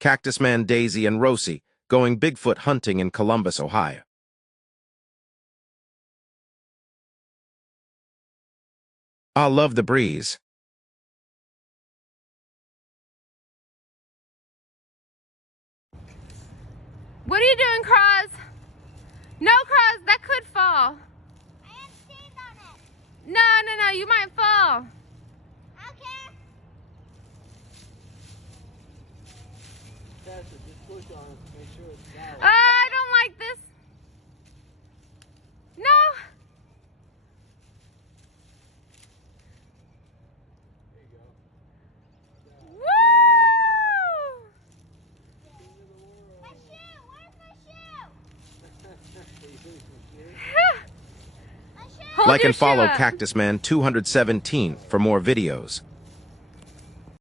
Cactus Man Daisy and Rosie going Bigfoot hunting in Columbus, Ohio. I love the breeze. What are you doing, Croz? No, Croz, that could fall. I have sand on it. No, you might fall. Okay. Just push on it to make sure it's valid. I don't like this. No. There you go. Woo! My shoe! Where's my shoe? My shoe! Hold Like your and follow shoe up. Cactus Man 217 for more videos.